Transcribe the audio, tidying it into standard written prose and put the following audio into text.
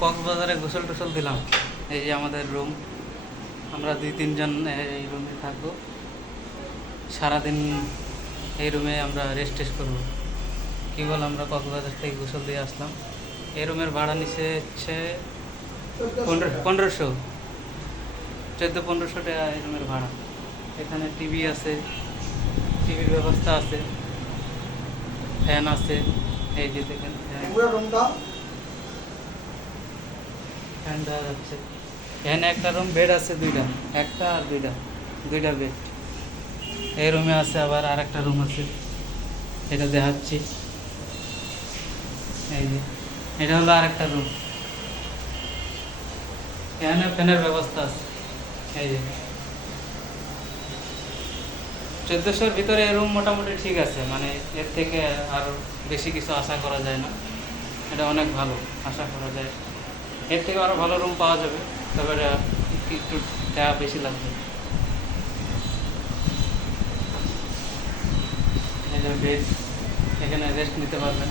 কক্সবাজারে গোসল টোসল দিলাম। এই যে আমাদের রুম, আমরা 2-3 জন এই রুমে থাকবো। সারাদিন এই রুমে আমরা রেস্ট টেস্ট করবো। কী বল, আমরা কক্সবাজার থেকে গোসল দিয়ে আসলাম। এই রুমের ভাড়া নিচে হচ্ছে 1500, 1400-1500 টাকা এই রুমের ভাড়া। এখানে টিভি আছে, টিভির ব্যবস্থা আছে, ফ্যান আছে। এই যে দেখেন ফ্যান দেওয়া যাচ্ছে। এখানে একটা রুম, বেড আছে দুইটা, একটা আর দুইটা বেড। এই রুমে আছে আবার আর একটা রুম আছে, এটা দেখাচ্ছি। এই যে এটা হলো আর একটা রুম, এখানে ফ্যানের ব্যবস্থা আছে। এই যে 1400-র ভিতরে এই রুম মোটামুটি ঠিক আছে, মানে এর থেকে আর বেশি কিছু আশা করা যায় না। এটা অনেক ভালো, আশা করা যায় এর থেকে আরও ভালো রুম পাওয়া যাবে, তবে এটা একটু টাকা বেশি লাগবে। এই যে বেড, এখানে রেস্ট নিতে পারবেন।